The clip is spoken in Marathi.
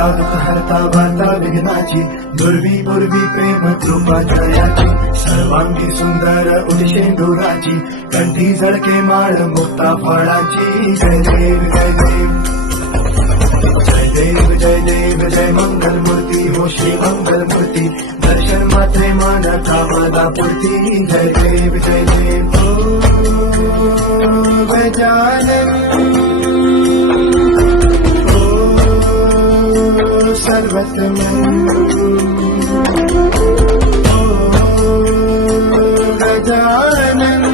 करता दुःख हरता वार्ता विघ्नाची दुर्वी पूर्वी प्रेम कृपा जयाची सर्वांगी सुंदर उदिशेंदुराची कंठी झळके माळ मुक्ता फळाची जय देव जय देव जय देव जय देव जय मंगल मूर्ती हो श्री मंगल मूर्ती दर्शन मात्रे मान कामदा पूर्ती जय देव जय देव ओ गजानन ओ सर्वतमन ओ गजानन